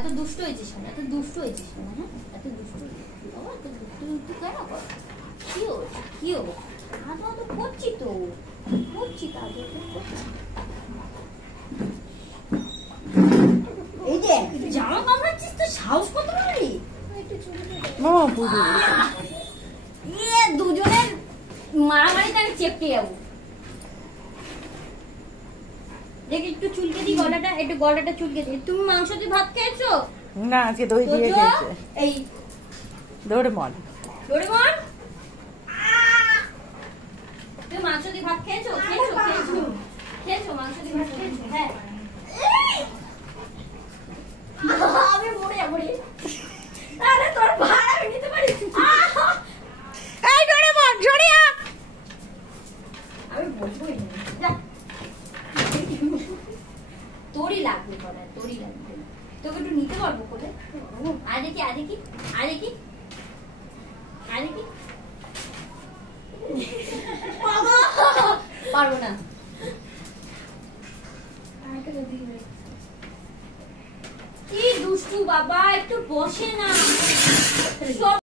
এত দুষ্ট হয়েছিস কেন? এত দুষ্ট হয়েছিস কেন? হ্যাঁ, এত দুষ্ট বাবা, এত দুষ্টু কেন কর? কি হচ্ছে? কি হচ্ছে? আদৌ তো করছি তো, করছি তো আদৌ তো করছি। এই যে জামা কামড়াচ্ছিস তো সাহস কত বলি? মামা বুঝে দুজনের মারামারিতে আমি চেপটে যাবো। দেখ একটু চুলকে দিই গলাটা, একটু গলাটা চুলকে দিই। তুমি মাংস দিয়ে ভাত খেয়েছো? না, আজকে দই দিয়ে খেয়েছে। এই ডোরেমন ডোরেমন, তুমি মাংস দিয়ে ভাত খেয়েছো? খেয়েছো খেয়েছো খেয়েছো মাংস দিয়ে ভাত খেয়েছো? হ্যাঁ। আমি মরে যাবো রে। আরে তোর ভাড়া আমি নিতে পারি। এই ডোরেমন জোরে আ। আমি বলবোই না, যা। তোরই লাগবে পড়া, তোরই লাগবে। তোকে একটু নিতে পারবো বলে? আজ কি আজ কি আজ কি আজ কি পারবো না। কি দুষ্টু বাবা, একটু বসে না।